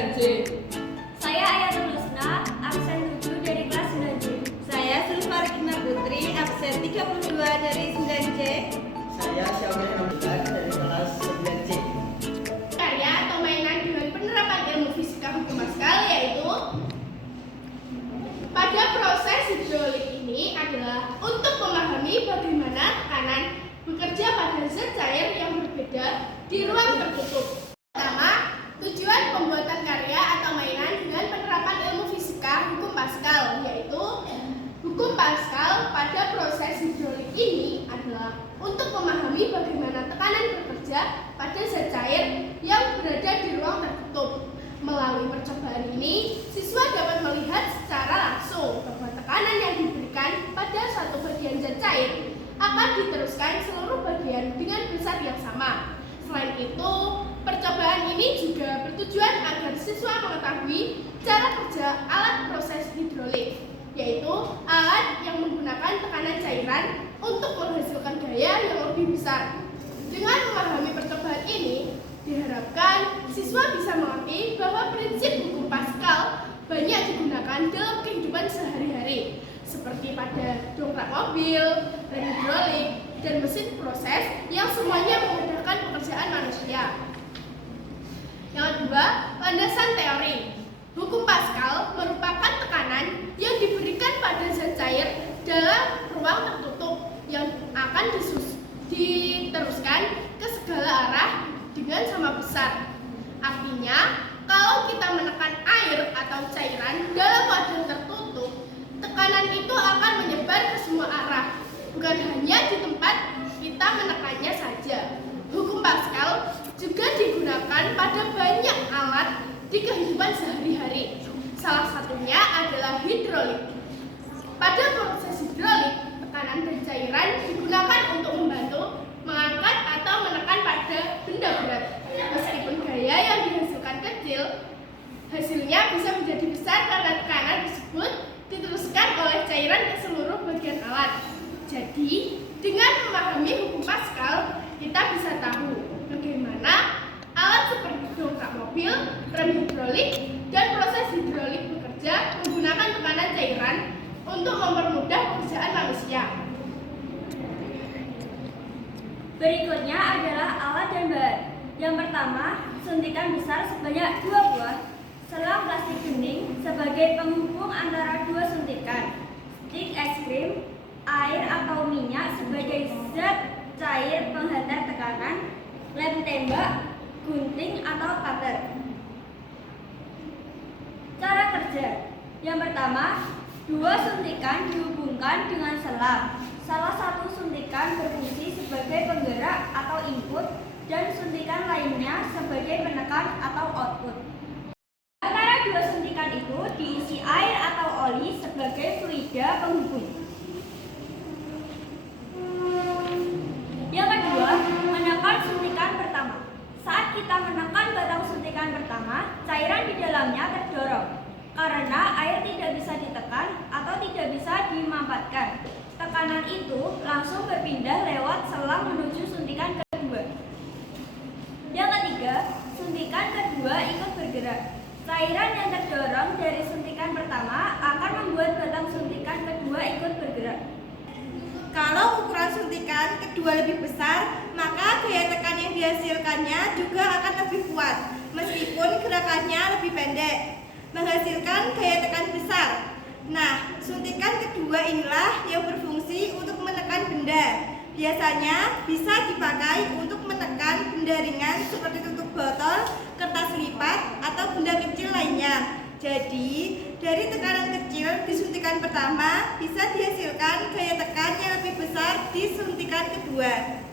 9C. Saya Ayatul Husna, absen 7 dari kelas 9C. Saya Sulfarkina Putri, absen 32 dari 9C. Saya Syamil Hamdan dari kelas 9C. Karya atau mainan dengan penerapan ilmu fisika hukum Pascal yaitu pada proses hidrolik ini adalah untuk memahami bagaimana tekanan bekerja pada zat cair yang berbeda di ruang tertutup. Pertama, tujuan pembuatan karya atau mainan dengan penerapan ilmu fisika hukum Pascal yaitu hukum Pascal pada proses hidrolik ini adalah untuk memahami bagaimana tekanan bekerja pada zat cair yang berada di ruang tertutup. Melalui percobaan ini, siswa dapat melihat secara langsung bahwa tekanan yang diberikan pada satu bagian zat cair akan diteruskan seluruh bagian dengan besar yang sama. Selain itu, percobaan ini juga bertujuan agar siswa mengetahui cara kerja alat proses hidrolik, yaitu alat yang menggunakan tekanan cairan untuk menghasilkan gaya yang lebih besar. Dengan memahami percobaan ini, diharapkan siswa bisa mengerti bahwa prinsip hukum Pascal banyak digunakan dalam kehidupan sehari-hari, seperti pada dongkrak mobil, rem hidrolik, dan mesin proses yang semuanya memudahkan pekerjaan manusia. Yang kedua, landasan teori. Hukum Pascal merupakan tekanan yang diberikan pada zat cair dalam ruang tertutup yang akan diteruskan ke segala arah dengan sama besar. Artinya, kalau kita menekan air atau cairan dalam wadah tertutup, tekanan itu akan menyebar ke semua arah, bukan hanya di tempat kita menekannya saja. Hukum Pascal juga digunakan pada banyak alat di kehidupan sehari-hari. Salah satunya adalah hidrolik. Pada proses hidrolik, tekanan dan cairan digunakan untuk membantu mengangkat atau menekan pada benda berat. Meskipun gaya yang dihasilkan kecil, hasilnya bisa menjadi besar karena tekanan tersebut diteruskan oleh cairan ke seluruh bagian alat. Jadi, dengan memahami hukum Pascal, kita bisa tahu bagaimana alat seperti dongkrak mobil, rem hidrolik, dan proses hidrolik bekerja menggunakan tekanan cairan untuk mempermudah pekerjaan manusia. Berikutnya adalah alat dan bahan. Yang pertama, suntikan besar sebanyak 2 buah, selang plastik bening sebagai penghubung antara dua suntikan, stik es krim, air atau minyak sebagai zat cair penghantar tekanan, lem tembak, gunting atau cutter. Cara kerja. Yang pertama, dua suntikan dihubungkan dengan selang. Salah satu suntikan berfungsi sebagai penggerak atau input dan suntikan lainnya sebagai penekan atau output. Antara dua suntikan itu diisi air atau oli sebagai fluida penghubung. Yang kedua, menekan suntikan pertama. Saat kita menekan batang suntikan pertama, cairan di dalamnya terdorong karena air tidak bisa ditekan atau tidak bisa dimampatkan. Tekanan itu langsung berpindah lewat selang menuju suntikan kedua. Yang ketiga, suntikan kedua ikut bergerak. Cairan yang terdorong dari suntikan pertama akan membuat batang suntikan kedua ikut bergerak. Kalau ukuran suntikan kedua lebih besar, maka gaya tekan yang dihasilkannya juga akan lebih kuat, meskipun gerakannya lebih pendek, menghasilkan gaya tekan besar. Nah, suntikan kedua inilah yang berfungsi untuk menekan benda. Biasanya bisa dipakai untuk menekan benda ringan seperti tutup botol, kertas lipat, atau benda kecil lainnya. Jadi, dari tekanan kecil di suntikan pertama bisa dihasilkan gaya tekan yang lebih besar di suntikan kedua.